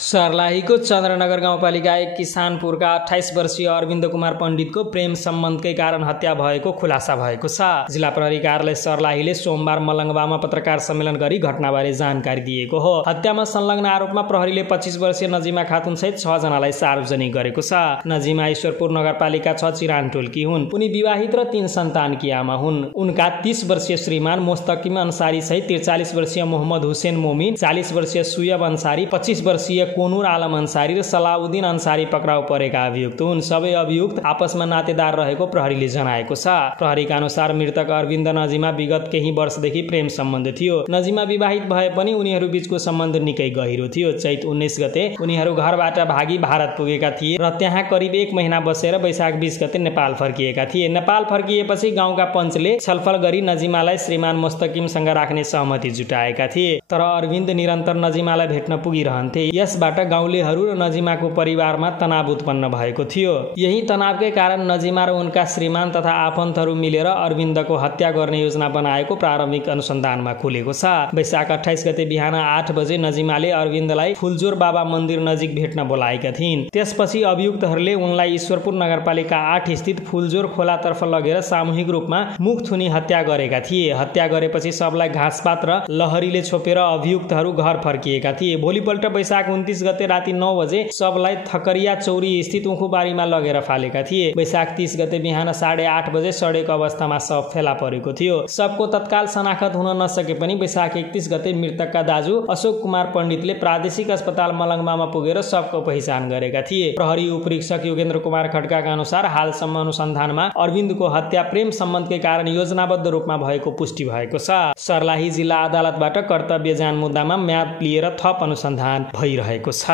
सर्लाहीको चन्द्रनगर गाउँपालिका 1 किसानपुरका 28 वर्षीय अरविन्द कुमार पण्डितको प्रेम सम्बन्धकै कारण हत्या भएको खुलासा भएको छ। जिल्ला प्रहरी कार्यालय सर्लाहीले सोमबार मलङ्गवामा पत्रकार सम्मेलन गरी घटनाबारे जानकारी दिएको हो। हत्यामा संलग्न आरोपमा प्रहरीले 25 वर्षीय नजिमा खातुन सहित 6 जनालाई सार्वजनिक गरेको छ। नजिमा ईश्वरपुर नगरपालिका 6 चिरानटोलकी हुन्। उनी विवाहित र 3 सन्तानकी आमा हुन्। उनका 30 वर्षीय श्रीमान मुस्तकिम अन्सारी सहित 43 वर्षीय मोहम्मद हुसेन मोमिन, 40 वर्षीय सुयब अन्सारी, 25 वर्षीय कोनुर आलम अन्सारी र सलाउद्दिन अन्सारी पक्राउ परेका अभियुक्त हुन्। सबै अभियुक्त आपसमा नातेदार रहेको प्रहरीले जनाएको छ। प्रहरीका अनुसार मृतक अरविन्द नजिमा विगत केही वर्षदेखि प्रेम सम्बन्ध थियो। नजिमा विवाहित भए पनि उनीहरू बीचको सम्बन्ध निकै गहिरो थियो। चैत 19 गते उनीहरू घरबाट भागी भारत पुगेका थिए र त्यहाँ करिब 1 महिना बसेर वैशाख 20 गते नेपाल फर्किएका थिए। नेपाल फर्किएपछि गाउँका पञ्चले छलफल गरी नजिमालाई श्रीमान मुस्तकिमसँग राख्ने सहमति जुटाएका थिए। तर अरविन्द निरन्तर नजिमालाई भेट्न पुगिरहन्थे। यसबाट गाउँलेहरू र नजिमाको परिवारमा तनाव उत्पन्न भएको थियो। यही तनावकै कारण नजिमा र उनका श्रीमान तथा आफन्तहरू मिलेर अरविन्दको हत्या गर्ने योजना बनाएको प्रारम्भिक अनुसन्धानमा खुलेको छ। वैशाख 28 गते बिहान 8 बजे नजिमाले अरविन्दलाई फुलजोर बाबा मन्दिर नजिक भेट्न बोलाएका थिइन्। त्यसपछि अभियुक्तहरूले उनलाई ईश्वरपुर नगरपालिका 8 स्थित फुलजोर खोलातर्फ लगेर सामूहिक रूपमा मुख थुनी हत्या गरेका थिए। हत्या गरेपछि सबलाई घाँसपात र लहरीले छोपेर अभियुक्तहरू घर फर्किएका थिए। भोलिपल्ट वैशाख 29 गते राति 9 बजे सबलाई थकरिया चौरी स्थित उखुबारीमा लगेर फालेका थिए। वैशाख 30 गते बिहान 8:30 बजे सडेको अवस्थामा शव फेला परेको थियो। सबको तत्काल शनाखत हुन नसके पनि वैशाख 31 गते मृतकका दाजु अशोक कुमार पण्डितले प्रादेशिक अस्पताल मलङ्गवामा पुगेर सबको पहिचान गरेका थिए। प्रहरी उपरीक्षक योगेन्द्र कुमार खड्काका अनुसार हालसम्म अनुसन्धानमा अरविन्दको हत्या प्रेम सम्बन्धकै कारण योजनाबद्ध रूपमा भएको पुष्टि भएको छ। सर्लाही जिल्ला अदालतबाट कर्तव्य जान मुद्दामा म्याद लिएर थप अनुसन्धान भइरहेको छ।